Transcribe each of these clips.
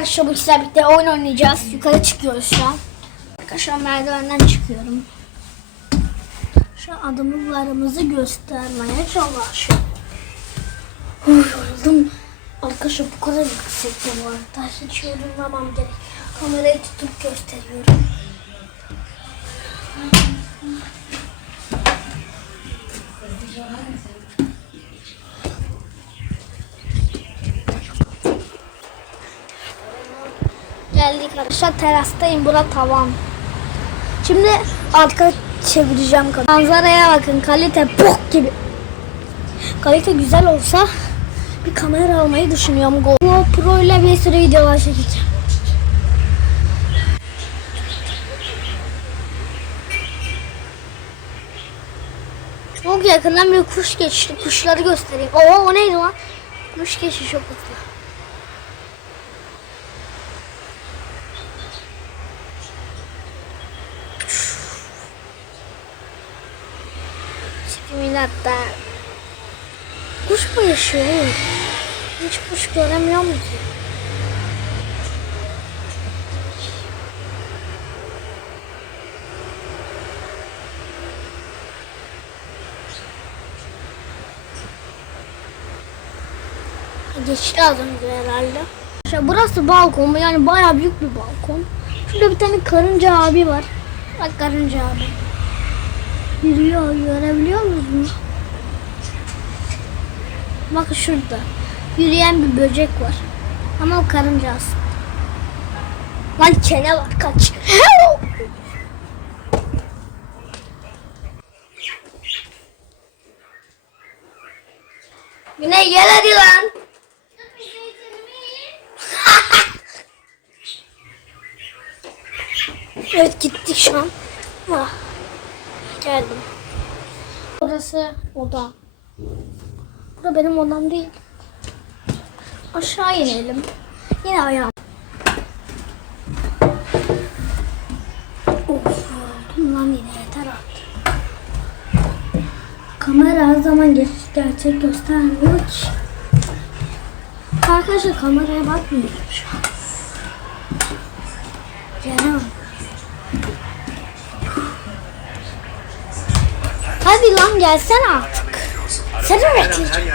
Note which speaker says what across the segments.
Speaker 1: arkadaşlar bu sizlerle birlikte oyun oynayacağız. Yukarı çıkıyoruz şu an. Arkadaşlar merdivenden çıkıyorum. Şu an adımlarımızı göstermeye çalışıyorum. Uy, Yoruldum. Arkadaşlar bu kadar yüksekte bu arada. Hiç yorulmamam gerek. Kamerayı tutup gösteriyorum. Geldik arkadaşlar terastayım bura tavan. Şimdi arka çevireceğim. Manzaraya bakın kalite bok gibi. Kalite güzel olsa bir kamera almayı düşünüyorum. GoPro ile bir sürü videolar çekeceğim. Çok yakından bir kuş geçti. Kuşları göstereyim. Oo o neydi lan? Kuş geçti çok hızlı. Bismillah'ta. Kuş mu yaşıyor oğlum? Hiç kuş göremiyorum ki. Geçti az herhalde. İşte burası balkon yani bayağı büyük bir balkon. Şurada bir tane karınca abi var. Bak karınca abi. Yürüyor, görebiliyor musunuz? Bak şurada. Yürüyen bir böcek var. Ama o karınca aslında. Lan çene var kaç. Güney gel hadi lan. evet gittik şu an. Ah. Geldim. Burası oda. Burada benim odam değil. Aşağı inelim. Yine ayağım. Of yoruldum yine yeter artık. Kamera her zaman ger- gerçek göstermiyor ki. Arkadaşlar kameraya bakmıyorum şu an. Canım. Hadi lan gelsene artık. Seni bekleyeceğim.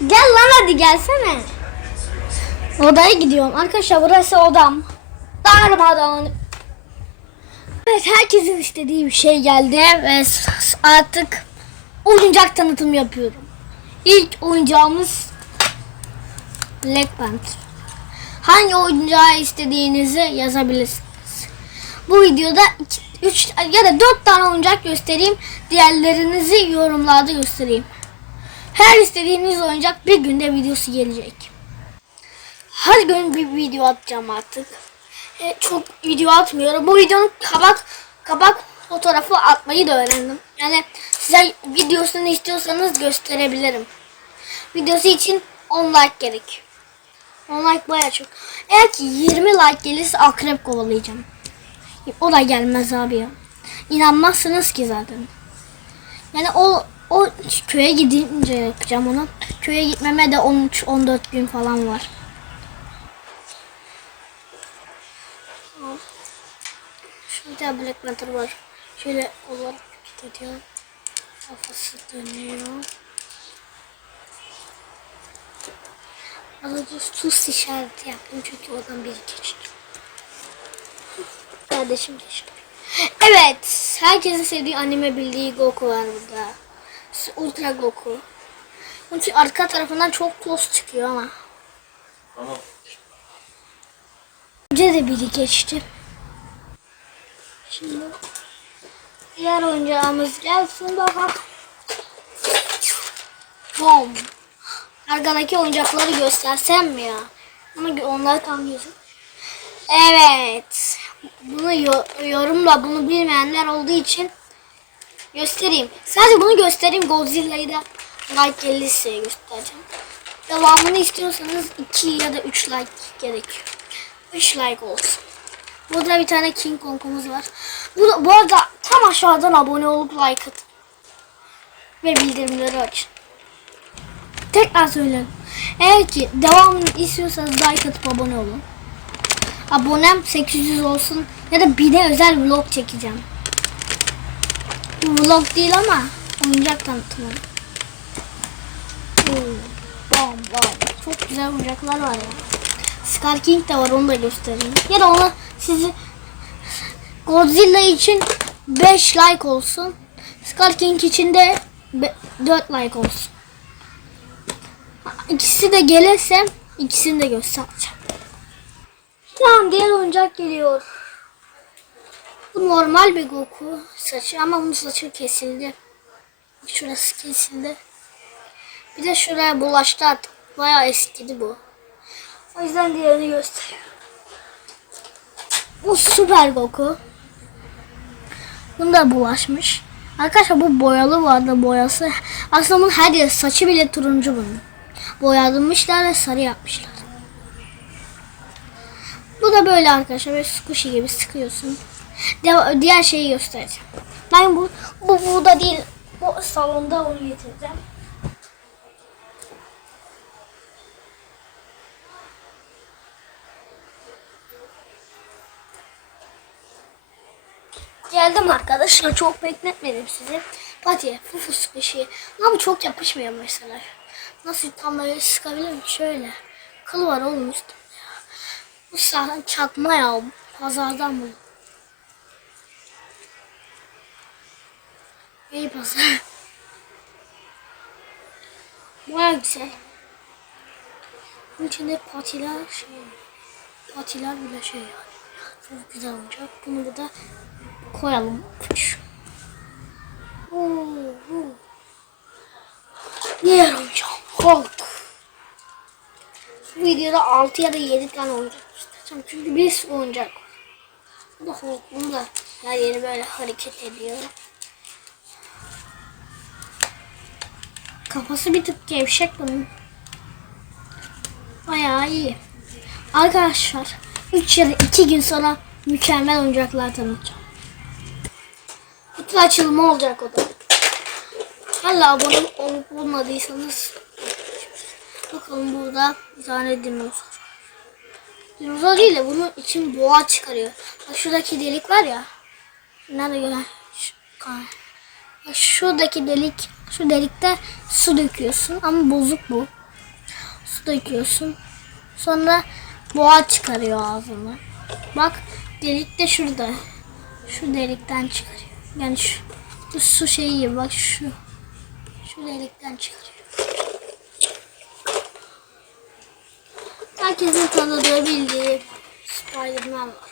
Speaker 1: Gel lan hadi gelsene. Odaya gidiyorum. Arkadaşlar burası odam. Darmadan. Evet herkesin istediği bir şey geldi ve artık oyuncak tanıtım yapıyorum. İlk oyuncağımız Black Panther. Hangi oyuncağı istediğinizi yazabilirsiniz. Bu videoda 3 ya da 4 tane oyuncak göstereyim. Diğerlerinizi yorumlarda göstereyim. Her istediğiniz oyuncak bir günde videosu gelecek. Her gün bir video atacağım artık. E, çok video atmıyorum. Bu videonun kabak kabak fotoğrafı atmayı da öğrendim. Yani size videosunu istiyorsanız gösterebilirim. Videosu için 10 like gerek. 10 like baya çok. Eğer ki 20 like gelirse akrep kovalayacağım. O da gelmez abi ya. İnanmazsınız ki zaten. Yani o o köye gidince yapacağım onu. Köye gitmeme de 13-14 gün falan var. Şurada Black Panther var. Şöyle olarak gidiyor. Kafası dönüyor. Alıcı sus işareti yaptım çünkü oradan biri geçti. Kardeşim geçti. Evet, herkesin sevdiği anime bildiği Goku var burada. Ultra Goku. Bunun arka tarafından çok toz çıkıyor ama. Önce de biri geçti. Şimdi diğer oyuncağımız gelsin bakalım. Bom. Arkadaki oyuncakları göstersem mi ya? Ama onlar tam gözüm. Evet. Bunu yo- yorumla bunu bilmeyenler olduğu için göstereyim. Sadece bunu göstereyim. Godzilla'yı da like gelirse göstereceğim. Devamını istiyorsanız 2 ya da 3 like gerekiyor. 3 like olsun. Burada bir tane King Kong'umuz var. Bu, bu arada tam aşağıdan abone olup like atın. Ve bildirimleri açın. Tekrar söylerim. Eğer ki devamını istiyorsanız like atıp abone olun. Abonem 800 olsun ya da 1000'e özel vlog çekeceğim. Bu vlog değil ama oyuncak tanıtımı. Bam bam. Çok güzel oyuncaklar var ya. Scar King de var onu da göstereyim. Ya da ona sizi Godzilla için 5 like olsun. Scar King için de be- 4 like olsun. İkisi de gelirse ikisini de göstereceğim. Tamam diğer oyuncak geliyor. Bu normal bir Goku saçı ama bunun saçı kesildi. Şurası kesildi. Bir de şuraya bulaştı artık. Bayağı eskidi bu. O yüzden diğerini gösteriyorum. Bu Süper Goku. Bunda bulaşmış. Arkadaşlar bu boyalı vardı boyası. Aslında bunun her yeri saçı bile turuncu bunun. Boyamışlar ve sarı yapmışlar. Da böyle arkadaşlar. Böyle squishy gibi sıkıyorsun. Deva- diğer şeyi göstereceğim. Ben bu, bu burada değil. Bu salonda onu getireceğim. Geldim arkadaşlar. Çok bekletmedim sizi. Patiye, fufu squishy. Ama çok yapışmıyor mesela. Nasıl tam böyle sıkabilirim? Şöyle. Kıl var oğlum üstümde ya. Bu çakma ya. Pazardan bu. İyi pazar. Baya güzel. Bunun içinde patiler şey. Patiler bile şey yani. Çok güzel olacak. Bunu burada koyalım. Oo, oo. Diğer oyuncağım Hulk. Bu videoda 6 ya da 7 tane oyuncak göstereceğim. Çünkü sürü oyuncak var. Bu da Hulk. Bunu da her yeri böyle hareket ediyor. Kafası bir tık gevşek bunun. Bayağı iyi. Arkadaşlar 3 ya da 2 gün sonra mükemmel oyuncaklar tanıtacağım. Kutu açılımı olacak o da. Hala abone olup olmadıysanız bakalım burada bir tane dinozor. Dinozor değil de bunun için boğa çıkarıyor. Bak şuradaki delik var ya. Nerede gelen? Şu, bak şuradaki delik, şu delikte su döküyorsun ama bozuk bu. Su döküyorsun. Sonra boğa çıkarıyor ağzını. Bak delik de şurada. Şu delikten çıkarıyor. Yani şu, bu su şeyi bak şu. Şu delikten çıkarıyor. Herkesin tanıdığı bildiği Spiderman var.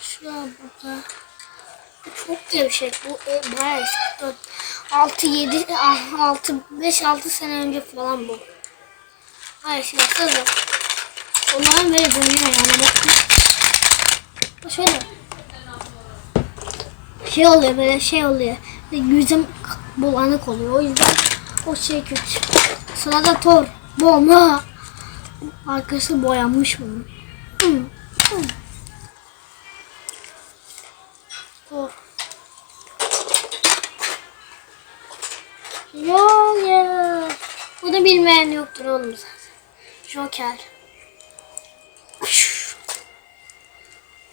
Speaker 1: Şurada burada. Bu çok gevşek. Bu e, bayağı eski. 4, 6, 7, 6, 5, 6 sene önce falan bu. Hayır şey yapsana. Onların böyle dönüyor yani. Bak Şöyle. Şey oluyor böyle şey oluyor. Yüzüm bulanık oluyor. O yüzden o şey kötü. Sırada Thor. Bomba. Arkası boyanmış bunun. Hı, hı. Thor. Ya. Bunu bilmeyen yoktur oğlum zaten. Joker.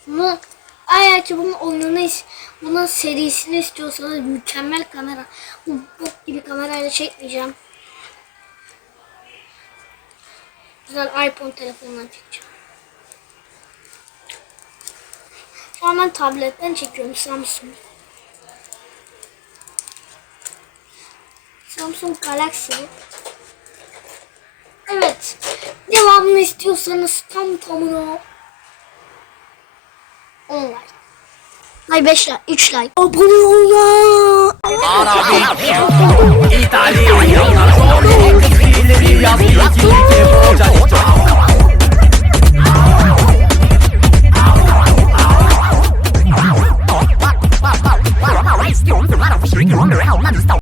Speaker 1: Bunu ki bunun oyununu bunun serisini istiyorsanız mükemmel kamera. Bu bok gibi kamerayla çekmeyeceğim. Güzel iPhone telefonundan çekeceğim. Şu an ben tabletten çekiyorum Samsung. Samsung Galaxy. Evet. Devamını istiyorsanız tam tamına 10 like. Ay 5 like, 3 like. Abone
Speaker 2: ol ya. İtalya